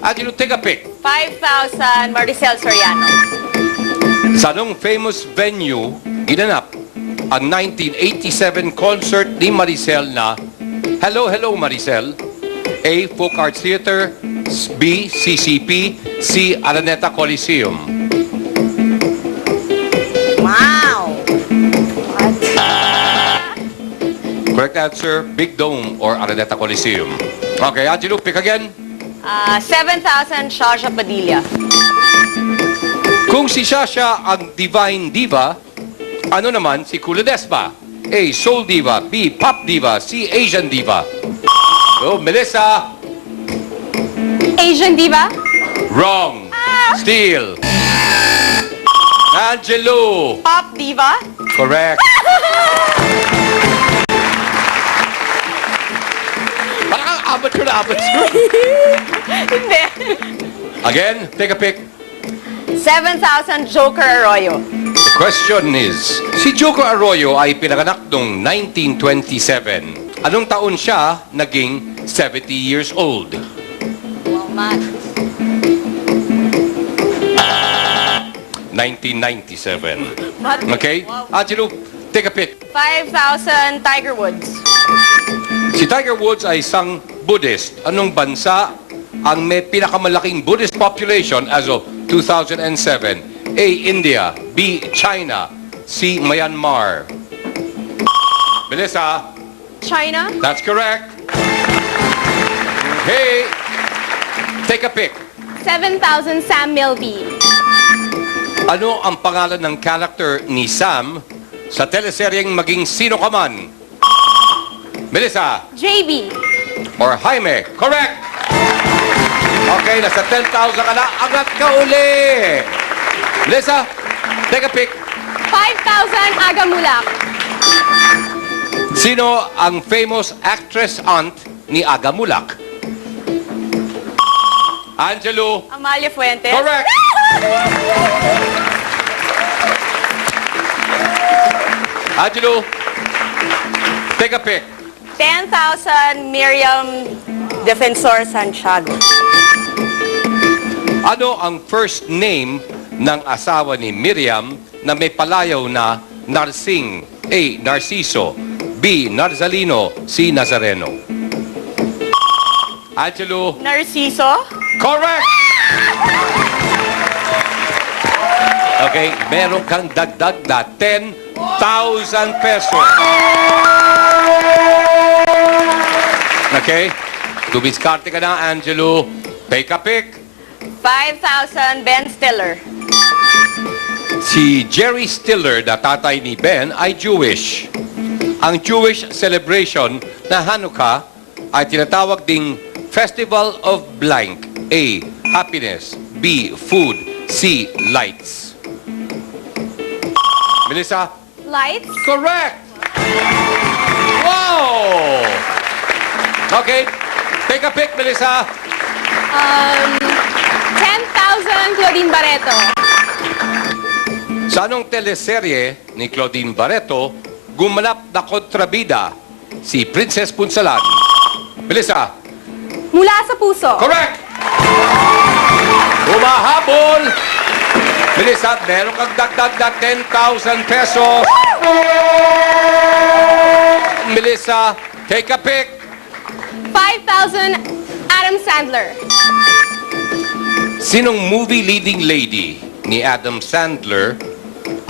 Angelo, take a pick. 5,000 Maricel Soriano. Sa anong famous venue ginanap ang 1987 concert ni Maricel na Hello, Hello, Maricel? A. Folk Arts Theater, B. CCP, C. Araneta Coliseum. Wow! What? Correct answer, Big Dome or Araneta Coliseum. Okay, Angelo, pick again. 7,000 Shasha Padilla. Kung si Shasha ang divine diva, ano naman si Kula Despa? A. Soul diva, B. Pop diva, C. Asian diva. Oh, Melissa. Asian diva? Wrong. Steal. Angelo. Pop diva? Correct. Parang amateur na amateur. Hindi. Again, take a pick. 7,000 Joker Arroyo. The question is, si Joko Arroyo ay pinanganak noong 1927. Anong taon siya naging 70 years old? Well, man. 1997. Okay? Angelo, take a pick. 5,000 Tiger Woods. Si Tiger Woods ay isang Buddhist. Anong bansa ang may pinakamalaking Buddhist population as of 2007? A. India, B. China, C. Myanmar. Melissa, China? that's correct. Hey, take a pick. 7,000 Sam Milby. Ano ang pangalan ng character ni Sam sa teleseryeng Maging Sino Ka Man? Melissa JB. or Jaime? Correct! Okay, nasa 10,000 ka na. Angat ka uli! Melissa, take a pick. 5,000 Aga Mulak. Sino ang famous actress aunt ni Aga Mulak? Angelo. Amalia Fuentes. Correct! Angelo, take a pick. 10,000 Miriam Defensor Santiago. Ano ang first name ng asawa ni Miriam na may palayaw na Narsing? A. Narciso, B. Narzalino, C. Nazareno. Angelo. Narciso. Correct! Okay, meron kang dagdag na 10,000 pesos. Okay, dumiskarte ka na, Angelo. Take a pick. 5,000 Ben Stiller. Si Jerry Stiller, na tatay ni Ben, ay Jewish. Ang Jewish celebration na Hanukkah ay tinatawag ding Festival of Blank. A. Happiness. B. Food. C. Lights. Melissa? Lights. Correct! Wow! Okay, take a pick, Melissa. 10,000 Claudine Barreto. Sa anong teleserye ni Claudine Barreto gumanap na kontrabida si Princess Punsalan? Melissa? Mula sa puso. Correct! Humahabol! Melissa, meron kang dagdag na 10,000 pesos. Melissa, take a pick. 5,000 Adam Sandler. Sinong movie leading lady ni Adam Sandler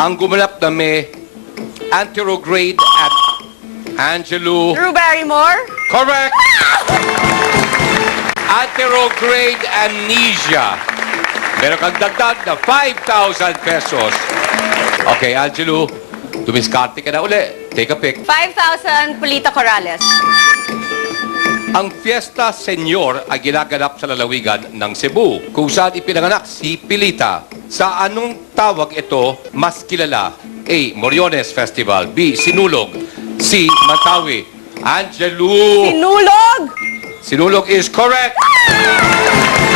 ang gumanap na may anterograde at Angelo? Drew Barrymore. Correct! Anterograde amnesia. Meron kang dagdag na 5,000 pesos. Okay, Angelo, dumiskarte ka na uli. Take a pick. 5,000 Polita Corrales. Ang Fiesta Senyor ay ginaganap sa lalawigan ng Cebu, kung saan ipinanganak si Pilita. Sa anong tawag ito mas kilala? A. Moriones Festival. B. Sinulog. C. Mantawi. Angelo! Sinulog. Sinulog is correct.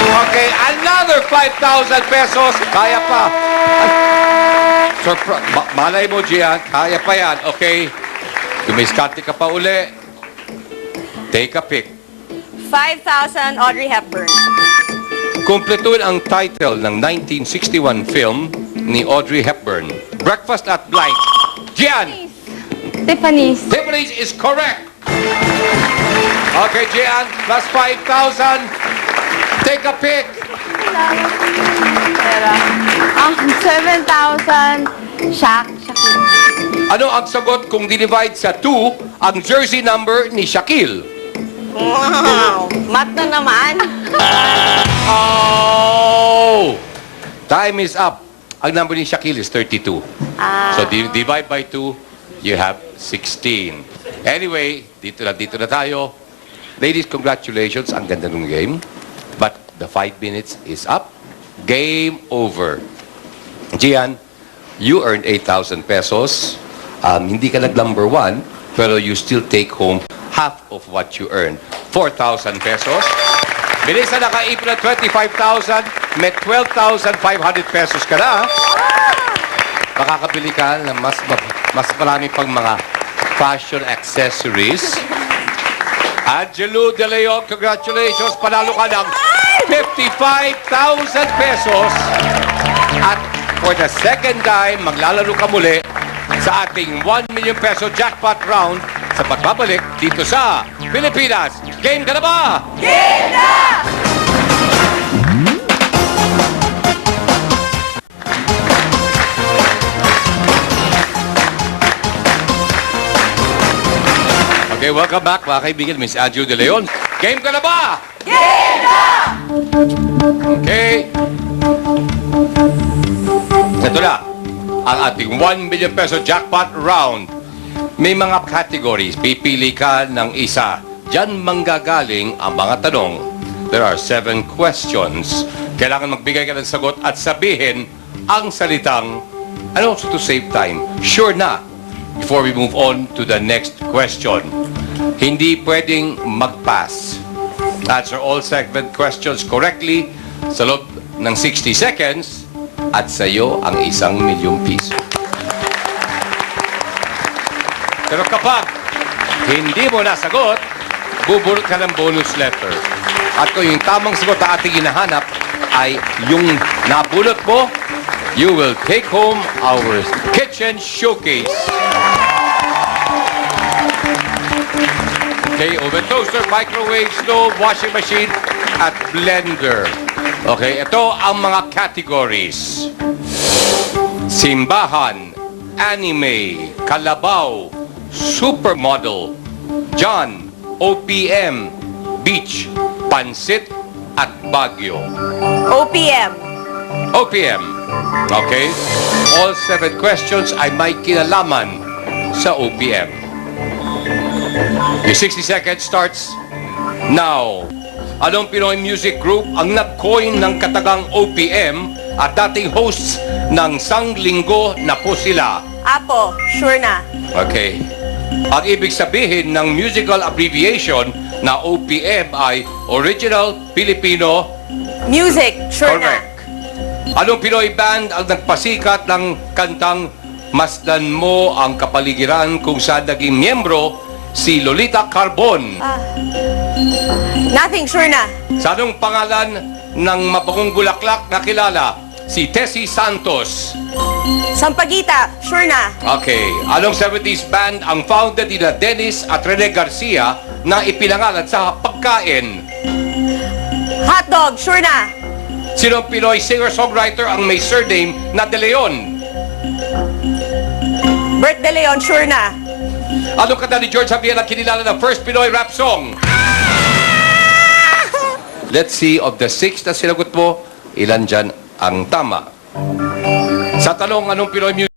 Okay, another 5,000 pesos. Kaya pa. Malay mo, Gian. Kaya pa yan. Okay. Dumiskarte ka pa uli. Take a pick. 5,000 Audrey Hepburn. Kumpletuhin ang title ng 1961 film ni Audrey Hepburn. Breakfast at Blank. Gian! Tiffany's. Tiffany's is correct. Okay, Gian, plus 5,000. Take a pick. Pera. 7,000. Shaquille. Ano ang sagot kung dinivide sa 2 ang jersey number ni Shaquille? Wow. Mat na naman. Oh! Time is up. Ang number ni Shaquille is 32. So divide by 2, you have 16. Anyway, dito na tayo. Ladies, congratulations. Ang ganda ng game. But the 5 minutes is up. Game over. Gian, you earned 8,000 pesos. Hindi ka nag-number 1, pero you still take home half of what you earned. 4,000 pesos. Bilis na nakaipon ng 25,000. May 12,500 pesos ka na. Makakabili ka ng mas marami pang mga fashion accessories. Angelo De Leon, congratulations. Panalo ka ng 55,000 pesos. At for the second time, maglalaro ka muli sa ating 1 million peso jackpot round sa pagbabalik dito sa Pilipinas. Game ka na ba? Game na! Okay, welcome back mga kaibigan. Miss Angelo De Leon. Game ka na ba? Game na! Okay. Ito na, ang ating 1 million peso jackpot round. May mga categories. Pipili ka ng isa. Diyan manggagaling ang mga tanong. There are 7 questions. Kailangan magbigay ka ng sagot at sabihin ang salitang, and also to save time, sure na, before we move on to the next question. Hindi pwedeng mag-pass. Answer all segment questions correctly sa loob ng 60 seconds at sa iyo ang 1 milyong piso. Pero kapag hindi mo nasagot, bubulot ka ng bonus letter. At kung yung tamang sagot na ating hinahanap ay yung nabulot mo, you will take home our kitchen showcase. Okay, oven toaster, microwave, stove, washing machine, at blender. Okay, ito ang mga categories. Simbahan, anime, kalabaw, supermodel, John, OPM, beach, pansit, at Baguio. OPM. OPM. Okay? All 7 questions ay may kinalaman sa OPM. Your 60 seconds starts now. Anong Pinoy music group ang nag-coin ng katagang OPM at dating hosts ng Sanglinggo na po sila? Apo. Sure na. Okay. Ang ibig sabihin ng musical abbreviation na OPM ay Original Filipino. Music. Sure Correct. Anong Pinoy band ang nagpasikat ng kantang Masdan Mo ang Kapaligiran kung saan naging miyembro si Lolita Carbon? Nothing. Sure na. Sa anong pangalan ng mabangong bulaklak na kilala? Si Tessie Santos. Sampaguita. Sure na. Okay. Anong 70s band ang founded nila Dennis at Rene Garcia na ipinangalan sa pagkain? Hotdog. Sure na. Sinong Pinoy singer-songwriter ang may surname na De Leon? Bert De Leon. Sure na. Anong kanta ni George Javier ang kinilala ng first Pinoy rap song? Let's see, of the 6 na sinagot mo, ilan dyan ang tama? Sa tanong, anong Pinoy music